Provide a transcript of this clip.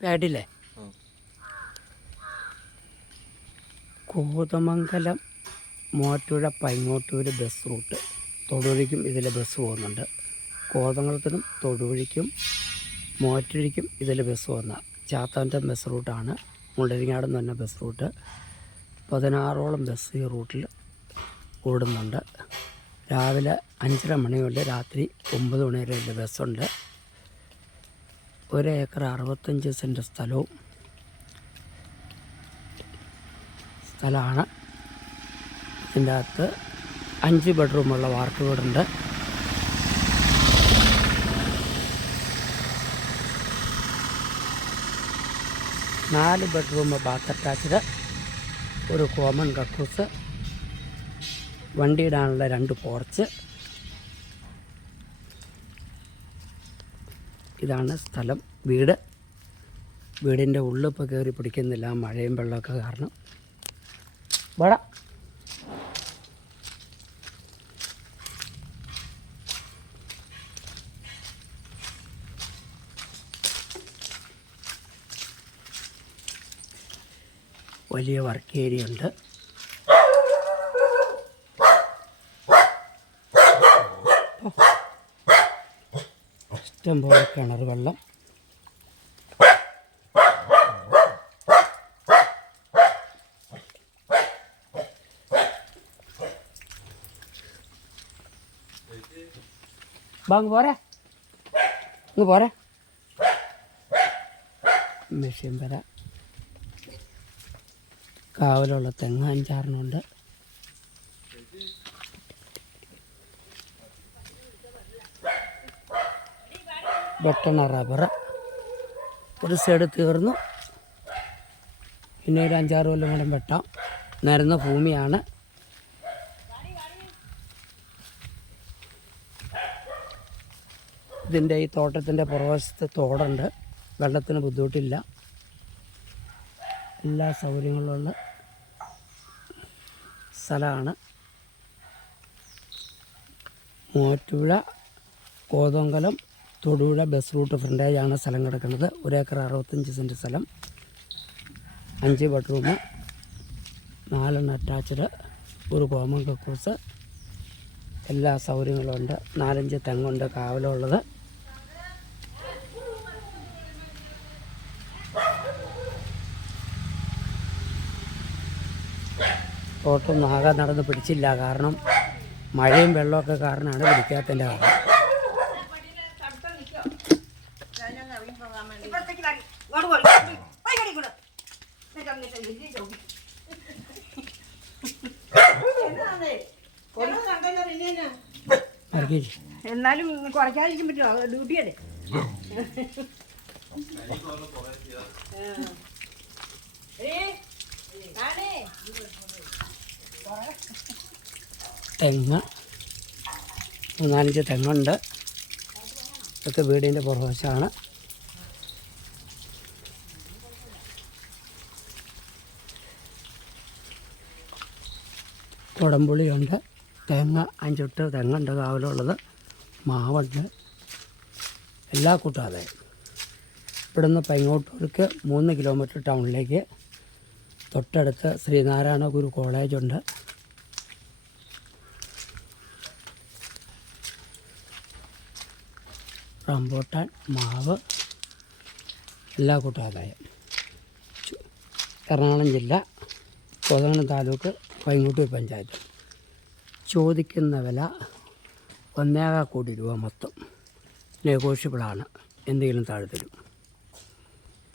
കേട്ടില്ലേ Kothamangalam Muvattupuzha Paingottoor bus route തൊടുപുഴയ്ക്കും ഇതിൽ ബസ് പോകുന്നുണ്ട്. കോതമംഗലത്തിനും തൊടുപുഴയ്ക്കും മൂവാറ്റുപുഴയ്ക്കും ഇതിൽ ബസ് പോകുന്ന ചാത്താന്റെ ബസ് റൂട്ടാണ് എന്ന് പറഞ്ഞ ബസ് റൂട്ട് പതിനാറോളം ബസ് ഈ റൂട്ടിൽ ഓടുന്നുണ്ട്. രാവിലെ അഞ്ചര മണി മുതൽ രാത്രി ഒമ്പത് മണി വരെ ബസ്സുണ്ട് ഒരു ഏക്കർ അറുപത്തഞ്ച് സെന്റ് സ്ഥലവും സ്ഥലമാണ്. ഇതിന്റെ അകത്ത് അഞ്ച് ബെഡ്റൂമുള്ള വാർക്ക് വീടുണ്ട്. നാല് ബെഡ്റൂം ബാത്ത് അറ്റാച്ച്ഡ് ഒരു കോമൺ കക്കൂസ് വണ്ടി ഇടാനുള്ള രണ്ട് പോർച്ച് ഇതാണ് സ്ഥലം. വീട്. വീടിന്റെ ഉള്ളിപ്പോൾ കയറി പിടിക്കുന്നില്ല. മഴയും വെള്ളമൊക്കെ കാരണം. വട. വലിയ വർക്ക് ഏരിയ ഉണ്ട്. ഇഷ്ടംപോലെ കിണർ വെള്ളം. അങ്ങ് പോരെ. പോരെ. മെഷീൻ വര. കാവലുള്ള തെങ്ങ് അഞ്ചാറിനുണ്ട് വെട്ടണ റബ്ബർ ഒരു സൈഡ് തീർന്നു. പിന്നെ ഒരു അഞ്ചാറ് കൊല്ലം കൂടെ വെട്ടാം. നിരന്ന ഭൂമിയാണ്. ഇതിന്റെ ഈ തോട്ടത്തിന്റെ പുറവശത്ത് തോടുണ്ട്. വെള്ളത്തിന് ബുദ്ധിമുട്ടില്ല. എല്ലാ സൗകര്യങ്ങളുള്ള സ്ഥലമാണ്. മൂവാറ്റുപുഴ കോതമംഗലം തൊടുപുഴ ബസ് റൂട്ട് ഫ്രണ്ടേജാണ് സ്ഥലം കിടക്കുന്നത്. ഒരേക്കർ അറുപത്തഞ്ച് സെന്റ് സ്ഥലം. അഞ്ച് ബെഡ്റൂം നാലെണ്ണം അറ്റാച്ച്ഡ് ഒരു കോമൺ കക്കൂസ് എല്ലാ സൗകര്യങ്ങളും ഉണ്ട്. നാലഞ്ച് തെങ്ങുണ്ട് കാവലുള്ളത്. തോട്ടം ആകെ നടന്ന് പിടിച്ചില്ല. കാരണം മഴയും വെള്ളമൊക്കെ കാരണമാണ് പിടിക്കാത്തതിന്റെ കാരണം. എന്നാലും കുറയ്ക്കാതിരിക്കാൻ പറ്റുമോ? ഡ്യൂട്ടി അല്ലേ? തെങ്ങ്. മൂന്നാലഞ്ച് തെങ്ങുണ്ട്. ഇതൊക്കെ വീടിന്റെ പുറവശമാണ് കുടംപുളിയുണ്ട്. തേങ്ങ അഞ്ചെട്ട് തെങ്ങുണ്ട് കാവലുള്ളത്. മാവുണ്ട്. എല്ലാ കൂട്ടാതെ ഇവിടുന്ന് പൈങ്ങോട്ടൂർക്ക് മൂന്ന് കിലോമീറ്റർ ടൗണിലേക്ക്. തൊട്ടടുത്ത് ശ്രീനാരായണ ഗുരു കോളേജുണ്ട്. റംബോട്ടാൻ മാവ്. എല്ലാ കൂട്ടാതെ എറണാകുളം ജില്ല കോതമംഗലം താലൂക്ക് പൈങ്ങോട്ടൂർ പഞ്ചായത്ത്. ചോദിക്കുന്ന വില ഒന്നേകാൽ കോടി രൂപ മൊത്തം നെഗോഷ്യബിളാണ്. എന്തെങ്കിലും താഴെ തരും.